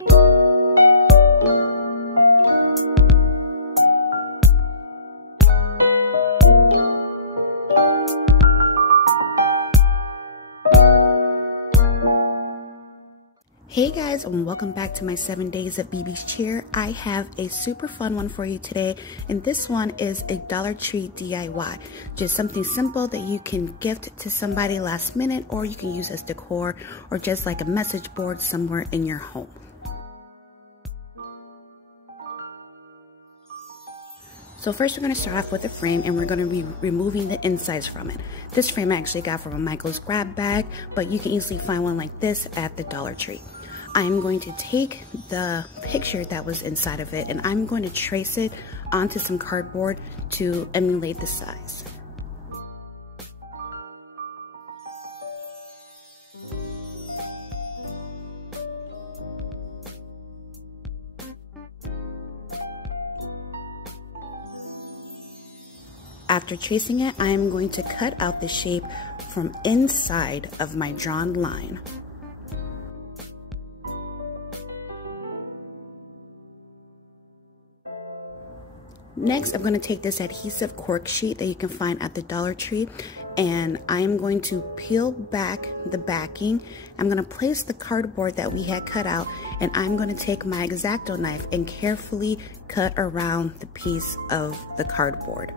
Hey guys, and welcome back to my 7 days of BB's cheer. I have a super fun one for you today, and this one is a Dollar Tree DIY. Just something simple that you can gift to somebody last minute, or you can use as decor, or just like a message board somewhere in your home. So first we're going to start off with a frame, and we're going to be removing the insides from it. This frame I actually got from a Michael's grab bag, but you can easily find one like this at the Dollar Tree. I'm going to take the picture that was inside of it, and I'm going to trace it onto some cardboard to emulate the size. After tracing it, I am going to cut out the shape from inside of my drawn line. Next, I'm going to take this adhesive cork sheet that you can find at the Dollar Tree, and I am going to peel back the backing. I'm going to place the cardboard that we had cut out, and I'm going to take my X-Acto knife and carefully cut around the piece of the cardboard.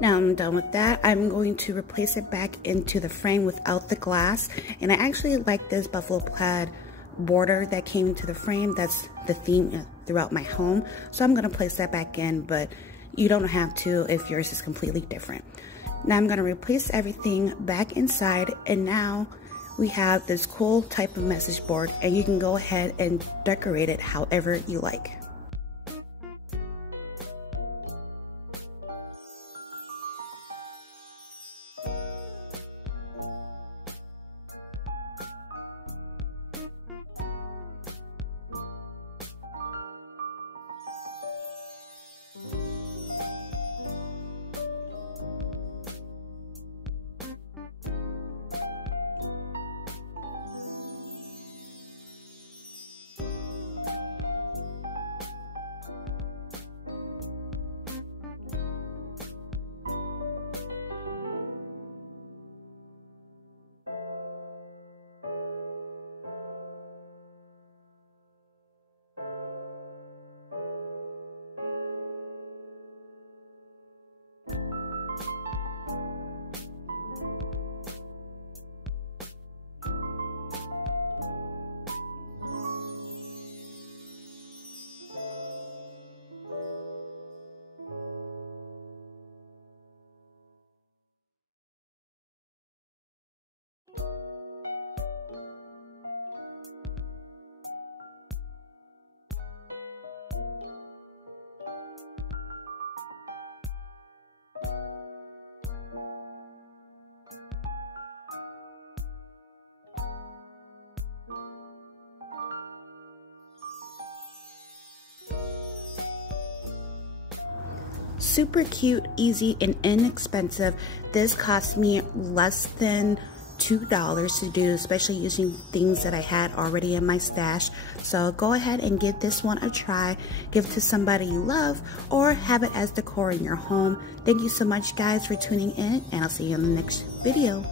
Now I'm done with that. I'm going to replace it back into the frame without the glass. And I actually like this buffalo plaid border that came into the frame. That's the theme throughout my home. So I'm going to place that back in, but you don't have to if yours is completely different. Now I'm going to replace everything back inside, and now we have this cool type of message board, and you can go ahead and decorate it however you like. Super cute, easy, and inexpensive. This cost me less than $2 to do, especially using things that I had already in my stash. So go ahead and give this one a try. Give it to somebody you love, or have it as decor in your home. Thank you so much guys for tuning in, and I'll see you in the next video.